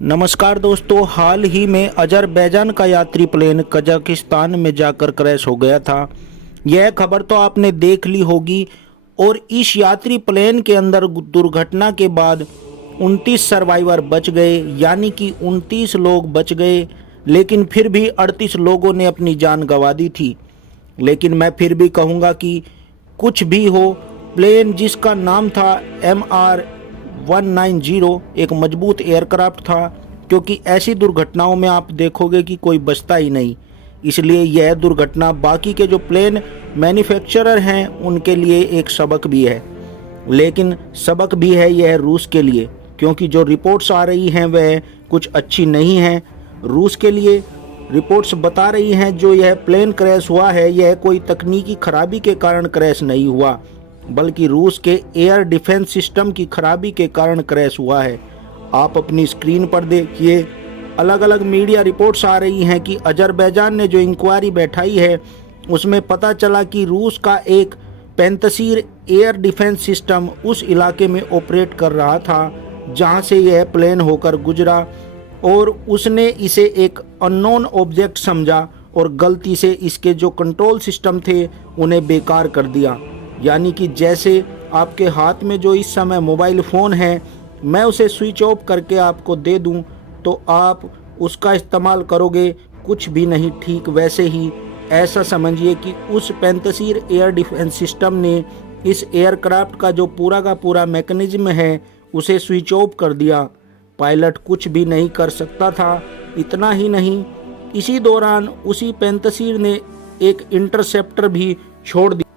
नमस्कार दोस्तों, हाल ही में अजरबैजान का यात्री प्लेन कजाकिस्तान में जाकर क्रैश हो गया था। यह खबर तो आपने देख ली होगी। और इस यात्री प्लेन के अंदर दुर्घटना के बाद 29 सर्वाइवर बच गए, यानी कि 29 लोग बच गए। लेकिन फिर भी 38 लोगों ने अपनी जान गंवा दी थी। लेकिन मैं फिर भी कहूँगा कि कुछ भी हो, प्लेन जिसका नाम था MR190 एक मजबूत एयरक्राफ्ट था, क्योंकि ऐसी दुर्घटनाओं में आप देखोगे कि कोई बचता ही नहीं। इसलिए यह दुर्घटना बाकी के जो प्लेन मैन्युफैक्चरर हैं उनके लिए एक सबक भी है। लेकिन सबक भी है यह रूस के लिए, क्योंकि जो रिपोर्ट्स आ रही हैं वह कुछ अच्छी नहीं हैं। रूस के लिए रिपोर्ट्स बता रही हैं जो यह प्लेन क्रैश हुआ है यह कोई तकनीकी खराबी के कारण क्रैश नहीं हुआ, बल्कि रूस के एयर डिफेंस सिस्टम की खराबी के कारण क्रैश हुआ है। आप अपनी स्क्रीन पर देखिए, अलग अलग मीडिया रिपोर्ट्स आ रही हैं कि अजरबैजान ने जो इंक्वायरी बैठाई है उसमें पता चला कि रूस का एक पैंतसीर एयर डिफेंस सिस्टम उस इलाके में ऑपरेट कर रहा था जहां से यह प्लेन होकर गुजरा, और उसने इसे एक अननोन ऑब्जेक्ट समझा और गलती से इसके जो कंट्रोल सिस्टम थे उन्हें बेकार कर दिया। यानी कि जैसे आपके हाथ में जो इस समय मोबाइल फ़ोन है, मैं उसे स्विच ऑफ करके आपको दे दूं तो आप उसका इस्तेमाल करोगे, कुछ भी नहीं। ठीक वैसे ही ऐसा समझिए कि उस पैंतसीर एयर डिफेंस सिस्टम ने इस एयरक्राफ्ट का जो पूरा का पूरा मैकेनिज्म है उसे स्विच ऑफ कर दिया। पायलट कुछ भी नहीं कर सकता था। इतना ही नहीं, इसी दौरान उसी पैंतसीर ने एक इंटरसेप्टर भी छोड़ दिया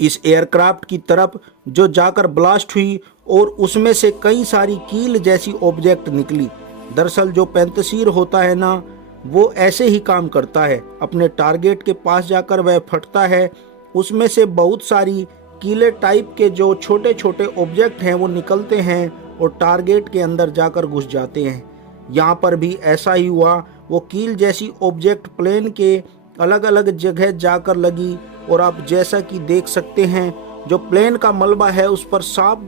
इस एयरक्राफ्ट की तरफ, जो जाकर ब्लास्ट हुई और उसमें से कई सारी कील जैसी ऑब्जेक्ट निकली। दरअसल जो पैंतसीर होता है ना, वो ऐसे ही काम करता है। अपने टारगेट के पास जाकर वह फटता है, उसमें से बहुत सारी कीले टाइप के जो छोटे छोटे ऑब्जेक्ट हैं वो निकलते हैं और टारगेट के अंदर जाकर घुस जाते हैं। यहाँ पर भी ऐसा ही हुआ। वो कील जैसी ऑब्जेक्ट प्लेन के अलग अलग जगह जाकर लगी, और आप जैसा कि देख सकते हैं जो प्लेन का मलबा है उस पर साफ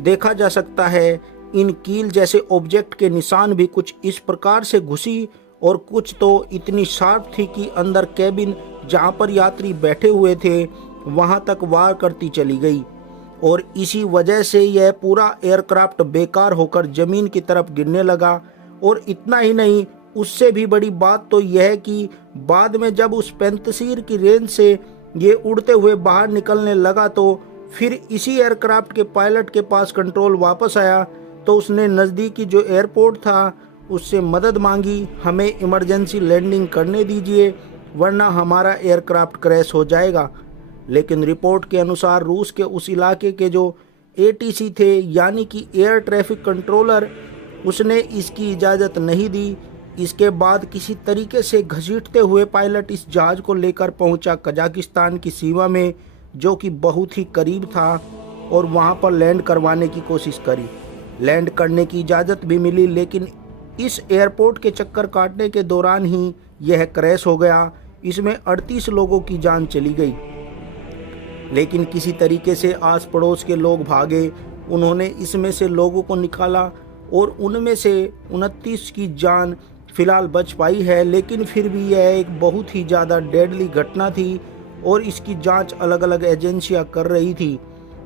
देखा जा सकता है इन कील जैसे ऑब्जेक्ट के निशान भी कुछ इस प्रकार से घुसी, और कुछ तो इतनी शार्प थी कि अंदर कैबिन जहां पर यात्री बैठे हुए थे वहां तक वार करती चली गई। और इसी वजह से यह पूरा एयरक्राफ्ट बेकार होकर ज़मीन की तरफ गिरने लगा। और इतना ही नहीं, उससे भी बड़ी बात तो यह है कि बाद में जब उस पैंतसीर की रेंज से ये उड़ते हुए बाहर निकलने लगा तो फिर इसी एयरक्राफ्ट के पायलट के पास कंट्रोल वापस आया, तो उसने नज़दीकी जो एयरपोर्ट था उससे मदद मांगी, हमें इमरजेंसी लैंडिंग करने दीजिए वरना हमारा एयरक्राफ्ट क्रैश हो जाएगा। लेकिन रिपोर्ट के अनुसार रूस के उस इलाके के जो ATC थे, यानी कि एयर ट्रैफिक कंट्रोलर, उसने इसकी इजाज़त नहीं दी। इसके बाद किसी तरीके से घसीटते हुए पायलट इस जहाज़ को लेकर पहुंचा कजाकिस्तान की सीमा में, जो कि बहुत ही करीब था, और वहां पर लैंड करवाने की कोशिश करी। लैंड करने की इजाज़त भी मिली, लेकिन इस एयरपोर्ट के चक्कर काटने के दौरान ही यह क्रैश हो गया। इसमें 38 लोगों की जान चली गई। लेकिन किसी तरीके से आस पड़ोस के लोग भागे, उन्होंने इसमें से लोगों को निकाला और उनमें से 29 की जान फिलहाल बच पाई है। लेकिन फिर भी यह एक बहुत ही ज़्यादा डेडली घटना थी और इसकी जांच अलग अलग एजेंसियां कर रही थी,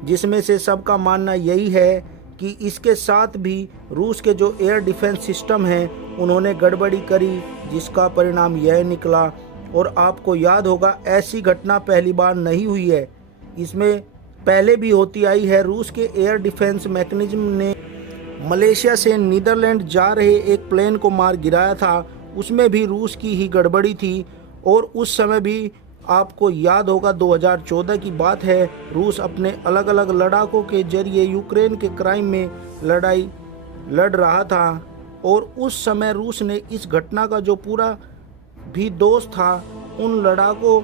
जिसमें से सबका मानना यही है कि इसके साथ भी रूस के जो एयर डिफेंस सिस्टम हैं उन्होंने गड़बड़ी करी, जिसका परिणाम यह निकला। और आपको याद होगा, ऐसी घटना पहली बार नहीं हुई है, इसमें पहले भी होती आई है। रूस के एयर डिफेंस मैकेनिज्म ने मलेशिया से नीदरलैंड जा रहे एक प्लेन को मार गिराया था, उसमें भी रूस की ही गड़बड़ी थी। और उस समय भी आपको याद होगा 2014 की बात है, रूस अपने अलग अलग लड़ाकों के जरिए यूक्रेन के क्राइम में लड़ाई लड़ रहा था, और उस समय रूस ने इस घटना का जो पूरा भी दोष था उन लड़ाकों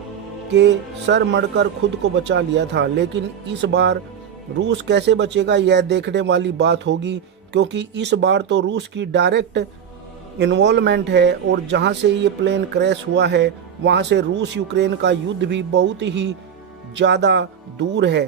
के सर मड़कर खुद को बचा लिया था। लेकिन इस बार रूस कैसे बचेगा यह देखने वाली बात होगी, क्योंकि इस बार तो रूस की डायरेक्ट इन्वॉल्वमेंट है, और जहां से ये प्लेन क्रैश हुआ है वहां से रूस यूक्रेन का युद्ध भी बहुत ही ज़्यादा दूर है।